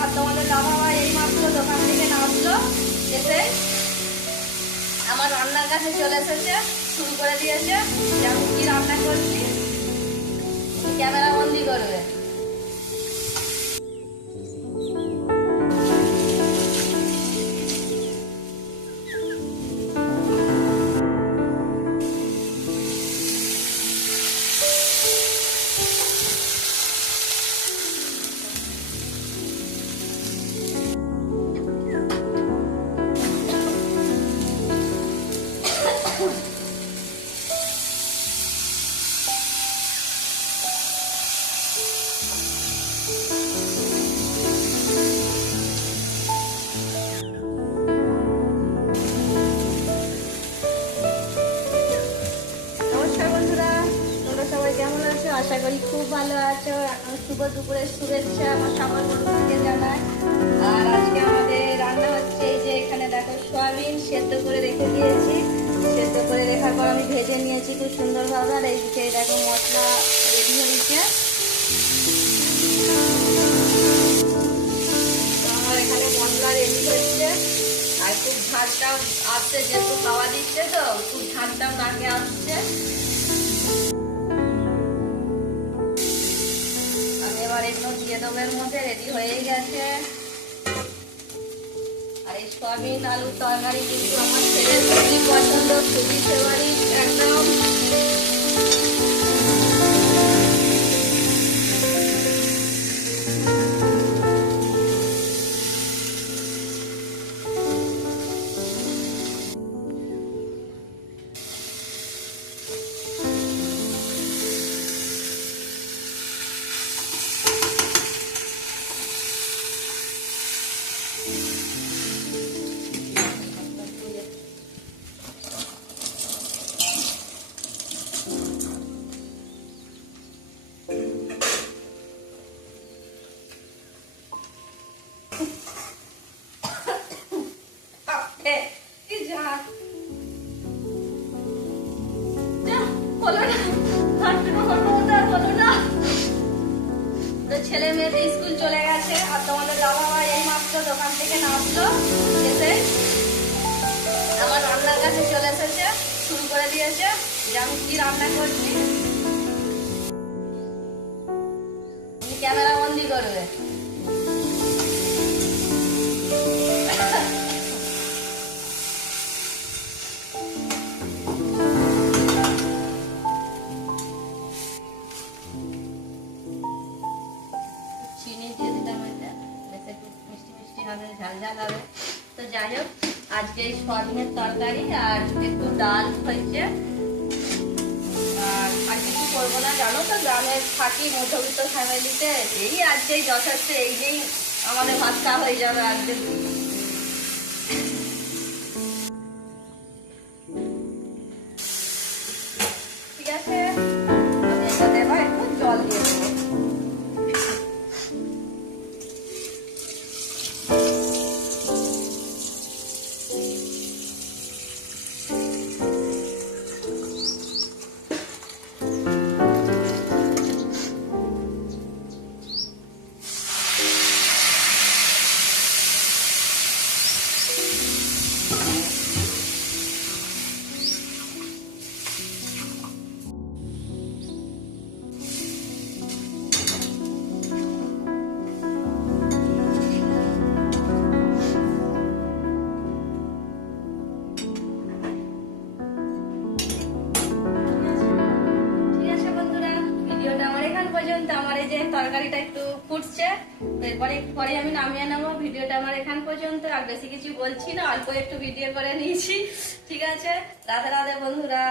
আর তোমাদের দাদা ভাই এই মাত্র দোকান থেকে নামলো, এসে আমার রান্নার কাছে চলে এসেছে, শুরু করে দিয়েছে যে আমি কি রান্না করছি, ক্যামেরা বন্দি করবে। আশা করি খুব ভালো আছো। এখন শুভ দুপুরের শুভেচ্ছা আমার সকল বন্ধুকে জানাই। আর আজকে আমাদের রান্না হচ্ছে এই যে এখানে দেখো সয়াবিন সেদ্ধ করে রেখে দিয়েছি। সেদ্ধ করে রেখার পর আমি ভেজে নিয়েছি খুব সুন্দরভাবে। আর এইদিকে দেখো মশলা রেডি হয়েছে। আমার এখানে মশলা রেডি হচ্ছে। আর খুব ঝালটাও আসছে, যেহেতু খাওয়া দিচ্ছে তো খুব ঝালটাও নাকে আসছে। এবার এগুলো দিয়ে দেবো, এর মধ্যে রেডি হয়ে গেছে। আর এই সয়াবিন আলুর তরকারি কিন্তু আমার ছেলের খুবই পছন্দ, খুবই ফেভারিট একদম। ছেলে মেয়েদের স্কুল চলে গেছে। আর তোমাদের দাদা ভাই এই মাত্র দোকান থেকে নামলো, এসে আমার রান্নার কাছে চলে এসেছে, শুরু করে দিয়েছে যে আমি কি রান্না করছি, ক্যামেরা বন্দি করবে। চিনি দিয়ে দিলাম, মিষ্টি মিষ্টি হবে, ঝাল ঝাল হবে। তো যাই হোক, আজকে এই সয়াবিনের তরকারি আর একটু ডাল হয়েছে। আর কিছু করবো না, জানো তো গ্রামের থাকি মধ্যবিত্ত ফ্যামিলিতে, এই আজকেই যথেষ্ট, এই যেই আমাদের ভাত খাওয়া হয়ে যাবে আজকে। ঠিক আছে, আমি এবার একটু জল দিয়ে দেবো। আমার এই যে তরকারিটা একটু ফুটছে, এরপরে একটু পরে আমি নামিয়ে নেবো। ভিডিওটা আমার এখান পর্যন্ত, আর বেশি কিছু বলছি না, অল্প একটু ভিডিও করে নিয়েছি। ঠিক আছে, রাধে রাধে বন্ধুরা।